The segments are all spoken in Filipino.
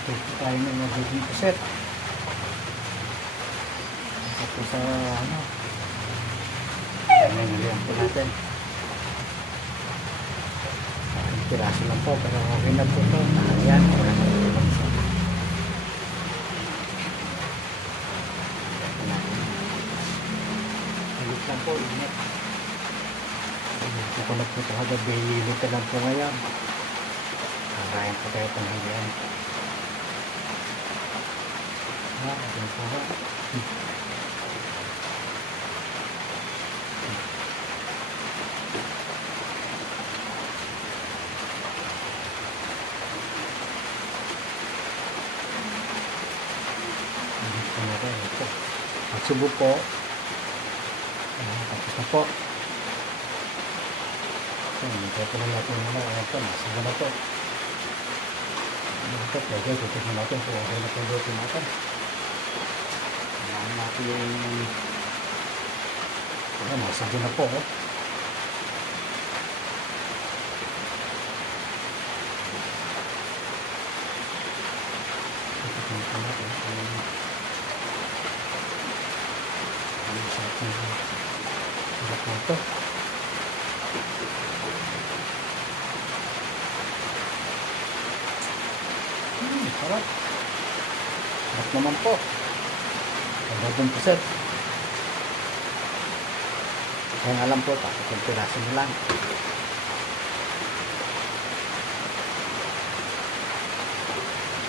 Ito tayo ng magiging puset. Tapos sa ano. Nangyayarihan po natin. Ang piraso lang po, pero okay na po ito. Ayan, wala na po lang siya. Init lang po, init. Ito ko na po ito kagabi, init lang po ngayon. Kakain po tayo panghilihan. Ayan po ha. Ito. Magsubo po. Tapos na po. Ito na natin muna. Ito, nasubo na po. Ito, pwede. Titignan natin kung okay na po luto natin. Ayan natin yung... Ayan, nasubo na po. Titignan natin kung... Sarap na ito. Sarap. Sarap naman po. Bagong puset. Kaya nga lang po, tapos yung piraso na lang.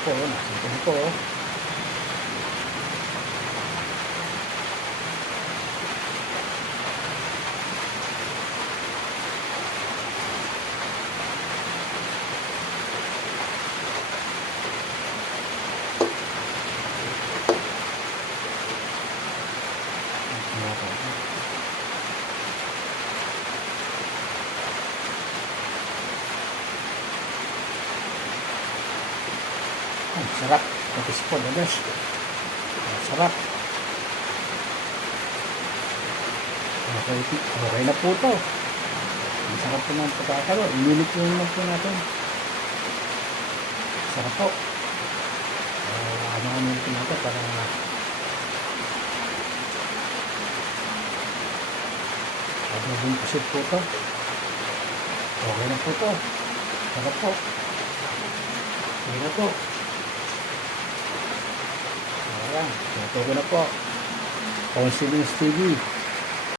Po, nasa ito po. Sarap. Patis po, guys. Sarap. Okay na po ito. Ang sarap po ng pagkakalo. Iminit po naman po natin. Sarap po. Ano po natin para magiging pusit po ito. Okay na po ito. Sarap po. Okay na po. Ayan, natuto na po. Consilence TV.